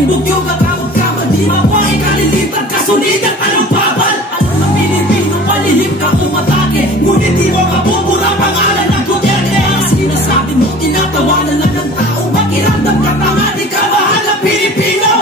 daming bugyo, baka magkamali ako, ikalilipat ka, sunid ang talumpabal. Alam ng Pilipino, palihim ka umatake, ngunit di mo mabubura pangalan ng Duterte. Ang sinasabi mo, tinatawanan lang ng tao, makiramdam ka pa nga, di ka mahal ng Pilipino.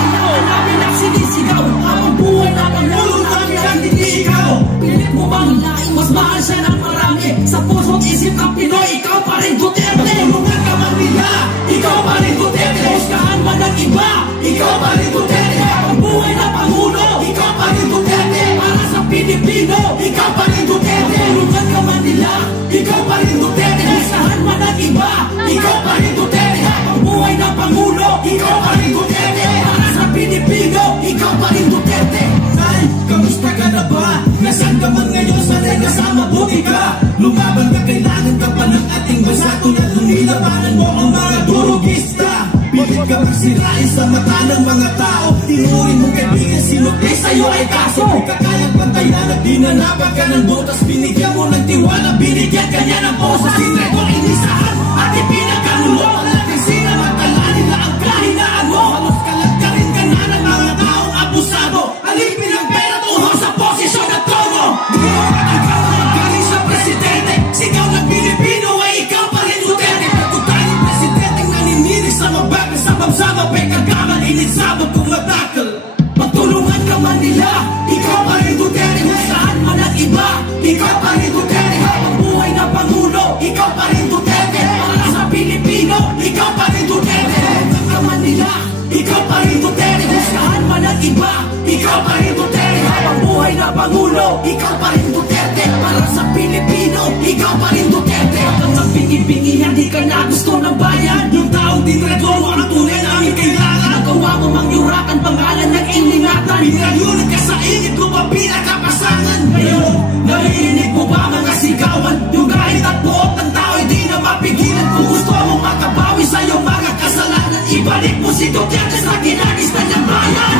Kailangan namin ang sinisigaw, habang buhay na pangulo namin ang tinisigaw. Pilit mo bang laing mas mahal siya ng marami, sa puso't isip ng Pinoy, ikaw pa rin Duterte. Tulungan ka man nila, ikaw pa rin Duterte. Huskahan man ng iba, ikaw pa rin Duterte. Habang buhay na pangulo, ikaw pa rin Duterte. Para sa Pilipino, ikaw pa rin Duterte. Tulungan ka man nila, ikaw pa rin Duterte. Huskahan man ng iba, ikaw pa rin Duterte. Habang buhay na pangulo, ikaw pa rin Duterte. Para sa Pilipino, ikaw pa rin Duterte. Ay, kamusta ka na ba? Nasaan ka man ngayon? Sana'y nasa mabuti ka. Lumaban ka, kailangan ka pa ng ating bansa. Tulad lumilabanan mo ang mga durugista. Pilit ka magsirain sa mata ng mga tao. Tinurin mong kaibigan, sinukli sa'yo ay kaso. May kakayang pantayan at dinanapan ka ng butas. Binigyan mo ng tiwala, binigyan ka niya ng posa. Sinrego, inisahan at ipinagkanulo. Talagang sinamantala nila ang kahinaan mo. Halos kalat ka rin ka na ng mga taong abusado. Alipin ang pera tuho sa posisyon at tono. Di mo matagawa ang galing sa presidente. Sigaw ng Pilipino ay ikaw pa rin Duterte. Kung tayong presidente naninilis sa mabagal sa pamsama, pekagaman inisabot kung matakal. Pagtulungan ka man nila, ikaw pa rin Duterte. Kung saan man ang iba, ikaw pa rin Duterte. Habang buhay na pangulo, ikaw pa rin Duterte. Para sa Pilipino, ikaw pa rin Duterte. Tulungan ka man nila, ikaw pa rin Duterte. Kung saan man ang iba, ikaw pa rin Duterte. Habang buhay na pangulo, ikaw pa rin Duterte. Para sa Pilipino, ikaw pa rin Duterte. Hanggang sa pingi-pingihan, di ka na gusto ng bayan. Yung taong dinregomo ang tunay namin kailangan. Nagawa mo mangyurakan pangalan ng iningatan. Pinalunan ka sa init ko pa pinakapasangan. Ngayon, narinig mo ba mga sigawan? Yung kahit at buot ng tao, hindi na mapigilan. Kung gusto mong makabawi sa iyong mga kasalanan, ibalik mo si Duterte sa kinagista niyang bayan.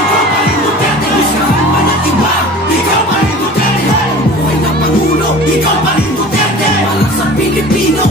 Ikaw pa rin Duterte. Huskahan man ang iba, ikaw pa rin Duterte. Buhay na pangulo, ikaw pa rin Duterte. Para sa Pilipino,